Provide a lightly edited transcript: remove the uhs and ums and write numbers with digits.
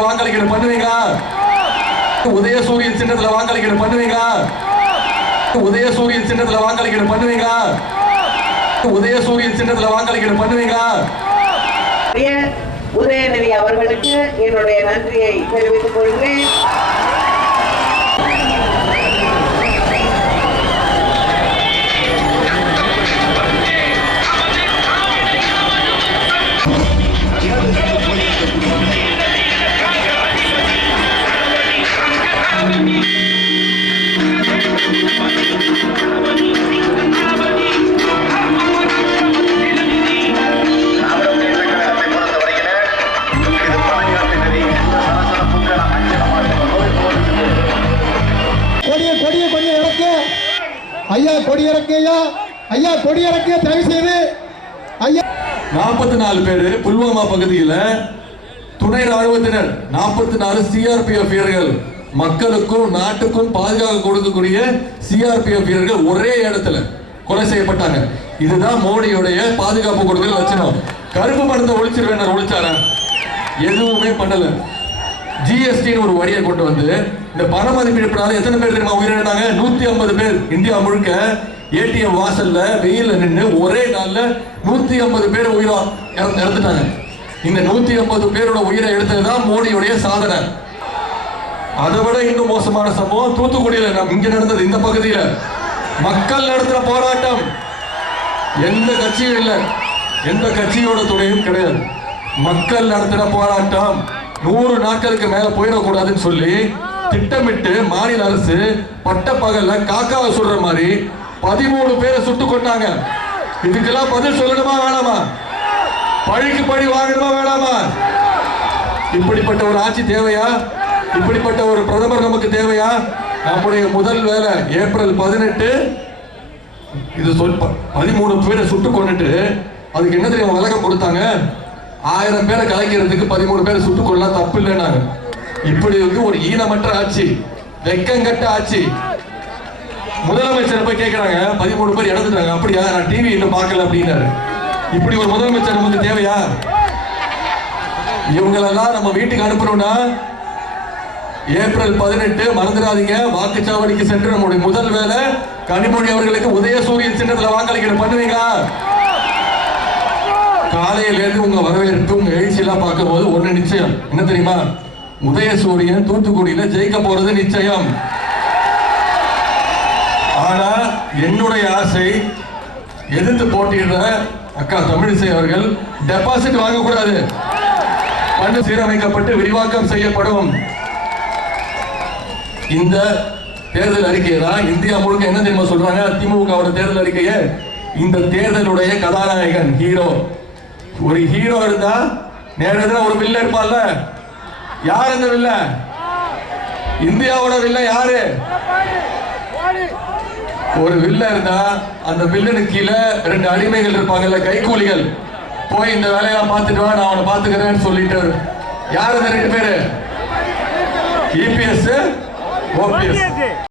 சின்னத்துல வாக்களிக்கணும் பண்ணுவீங்களா? உதயசூரியன் சின்னத்துல வாக்களிக்கணும் பண்ணுவீங்களா? உதயசூரியன் சின்னத்துல வாக்களிக்கணும் பண்ணுவீங்களா? உதயசூரியன் சின்னத்துல வாக்களிக்கணும் பண்ணுவீங்களா? உதயநிதி அவர்களுக்கு என்னுடைய நன்றியை தெரிவித்துக் கொள்கிறேன். ஐயா கொடியிறக்கையா, ஐயா கொடியிறக்கையா, தயவு செய்து ஐயா. 44 பேரு புல்வாமா பகுதியில் துணை ராணுவத்தினர் 44 சிஆர்பிஎஃப் வீரர்கள், மக்களுக்கும் நாட்டுக்கும் பாதுகாப்பு கொடுக்கக்கூடிய சிஆர்பிஎஃப் வீரர்கள் ஒரே இடத்துல கொலை செய்யப்பட்டாங்க. இதுதான் மோடியுடைய பாதுகாப்பு கொடுக்கிற லட்சணம். கருப்பு பணத்தை ஒழிச்சிருவேன், ஒழிச்சாரா? எதுவுமே பண்ணல. ஜிஎஸ்டின்னு ஒரு வரியை கொண்டு வந்து இந்த பண மதிப்பிழப்பினால எத்தனை பேர் தெரியுமா உயிரிழந்தாங்க? 150 பேர். இந்தியா முழுக்க ஏடிஎம் வாசல்ல வெயில நின்று ஒரே நாள்ல 150 பேர் உயிரா இறந்துட்டாங்க. இந்த 150 பேரோட உயிரை எடுத்ததுதான் மோடியுடைய சாதனை. அதை விட இன்னும் மோசமான சம்பவம் தூத்துக்குடியில இங்க நடந்தது. இந்த பகுதியில மக்கள் நடத்துற போராட்டம், எந்த கட்சியும் இல்லை, எந்த கட்சியோட துணையும் கிடையாது. மக்கள் நடத்துற போராட்டம் 100 நாட்களுக்கு மேல போயிடக்கூடாதுன்னு சொல்லி திட்டமிட்டு மாநில அரசு பட்டப்பகல்ல காக்காவை சுடுற மாதிரி 13 பேரை சுட்டு கொண்டாங்க. இதுக்கெல்லாம் பதில் சொல்லணுமா வேணாமா? பழிக்கு பழி வாங்கணுமா வேணாமா? இப்படிப்பட்ட ஒரு ஆட்சி தேவையா? இப்படிப்பட்ட ஒரு பிரதமர் நமக்கு தேவையா? நம்முடைய முதல் வேலை ஏப்ரல் 18 இது 13 பேரை சுட்டு கொண்டுட்டு அதுக்கு என்ன தெரியும் விளக்கம் கொடுத்தாங்க? 1000 பேரை கலைக்கிறதுக்கு 13 பேரை சுட்டுக் கொள்ளலாம், தப்பு இல்லைன்னாங்க. இப்படி ஒரு ஈனமற்ற ஆட்சி, வெக்கங்கட்ட ஆட்சி. முதலமைச்சர் போய் கேட்கிறாங்க, 13 பேர் இறந்துட்டாங்க. அப்படியா? நான் டிவி இன்னும் பார்க்கல அப்படின்னாரு. இப்படி ஒரு முதலமைச்சர் நமக்கு தேவையா? இவங்களெல்லாம் நம்ம வீட்டுக்கு அனுப்பணும்னா ஏப்ரல் 18 மறந்துடாதீங்க, வாக்குச்சாவடிக்கு சென்று நம்முடைய முதல் வேலை கனிமொழி அவர்களுக்கு உதயசூரியன் சின்னத்துல வாக்களிக்கணும் பண்ணுவீங்களா? காலையிலேருந்து உங்க வரவேற்பு, உங்க எழுச்சி எல்லாம் பார்க்கும் போது ஒண்ணு நிச்சயம், என்ன தெரியுமா? உதயசூரியன் தூத்துக்குடியில ஜெயிக்க போறது நிச்சயம். ஆனா என்னுடைய ஆசை, எதிர்த்து போட்டியிடுற அக்கா தமிழிசை அவர்கள் டெபாசிட் வாங்கக்கூடாது. பண்டு சீரமைக்கப்பட்டு விரிவாக்கம் செய்யப்படும். இந்த தேர்தல் அறிக்கையை தான் இந்தியா முழுக்க என்ன தெரியுமா சொல்றாங்க? திமுகவோட தேர்தல் அறிக்கையை இந்த தேர்தலுடைய கதாநாயகன் ஹீரோ. ஒரு ஹீரோ இருந்தா நேரத்தில் ஒரு வில்ல இருப்பான்ல. யார் அந்த வில்ல? இந்தியாவோட வில்ல யாரு? ஒரு வில்ல இருந்தா அந்த வில்லனுக்கு கீழே 2 அடிமைகள் இருப்பாங்கல்ல, கைகூலிகள். போய் இந்த வேலையெல்லாம் பார்த்துட்டு வா, நான் அவனை பார்த்துக்கிறேன்னு சொல்லிட்டு. யார் அந்த 2 பேரு? EPS, OPS.